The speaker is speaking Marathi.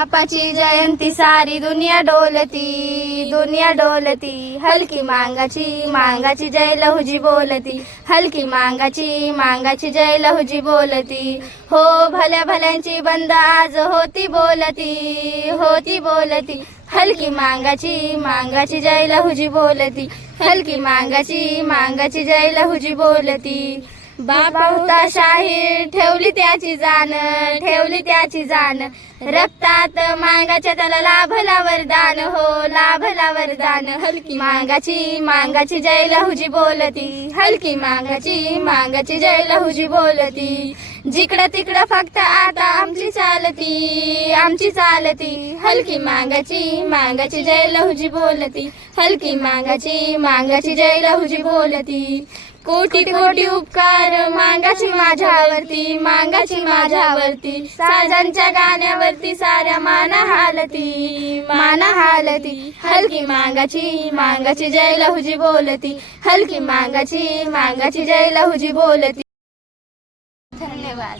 बापाची जयंती सारी दुनिया डोलती दुनिया डोलती. हलकी मांगाची मांगाची जय लहुजी बोलती हलकी मांगाची मांगाची जय लहुजी बोलती. हो भल्या भल्यांची बंद आज होती बोलती होती बोलती. हलकी मांगाची मांगाची जय लहुजी बोलती हलकी मांगाची मांगाची जय लहुजी बोलती. बाप होता शाहीर ठेवली त्याची जाण ठेवली त्याची जाण. रक्तात मांगाच्या त्याला लाभला वरदान हो लाभला वरदान. हलकी मांगाची मांगाची जय लहुजी बोलती. हलकी मांगाची मांगाची जय लहुजी बोलती. जिकडं तिकडं फक्त आता आमची चालती आमची चालती. हलकी मांगाची मांगाची जय लहुजी बोलती. हलकी मांगाची मांगाची जय लहुजी बोलती. कोटी कोटी उपकार मांगाची माझ्यावरती मांगाची माझ्यावरती साजांच्या गाण्यावरती साऱ्या माना हालती माना हालती हलकी मांगाची मांगाची जय लहुजी बोलती. हलकी मांगाची मांगाची जय लहुजी बोलती. धन्यवाद.